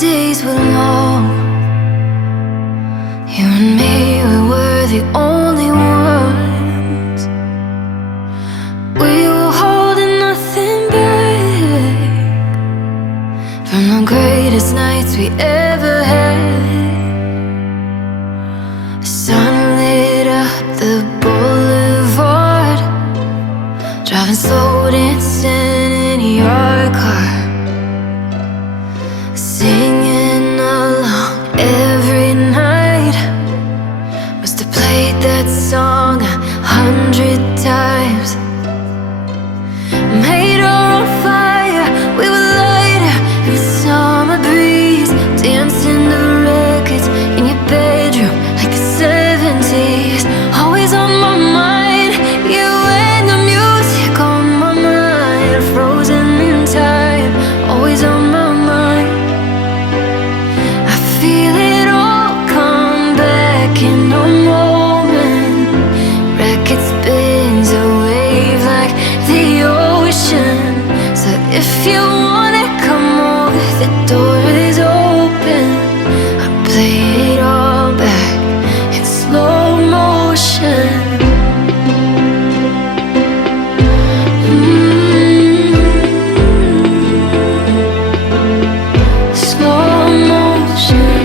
days were long. You and me, we were the only ones. We were holding nothing back from the greatest nights we ever had. The sun lit up the boulevard, driving slow, dancing in your car, singing along every night. Must have played that song 100 times. Made our own fire, we were lighter in the summer breeze, dancing to records in your bedroom like the 70s. Always on my mind, you and the music on my mind, frozen in time, always on my mind. I feel it all come back in a moment. Record spins a wave like the ocean. So if you wanna come over, the door is open. I play it all back in slow motion. Slow motion.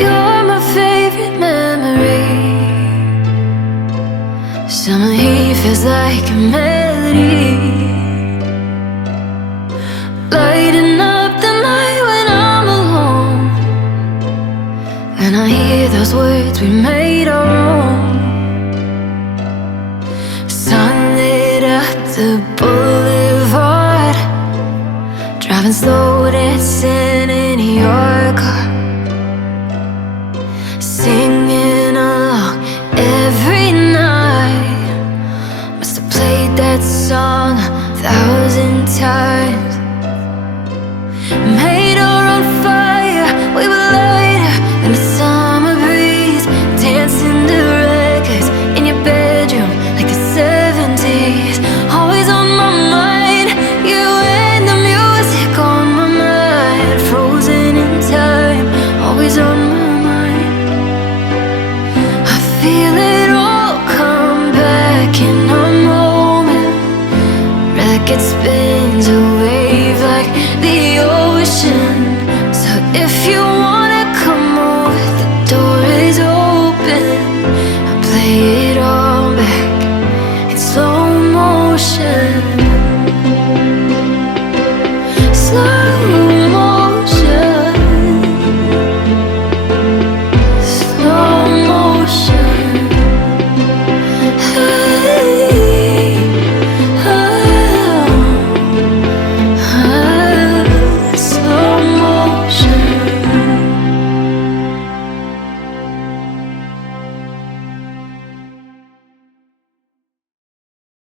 You're my favorite memory. Summer heat feels like a melody, lighting up the night when I'm alone. And I hear those words we made our own. Sun lit up the boulevard, driving slow, dancing in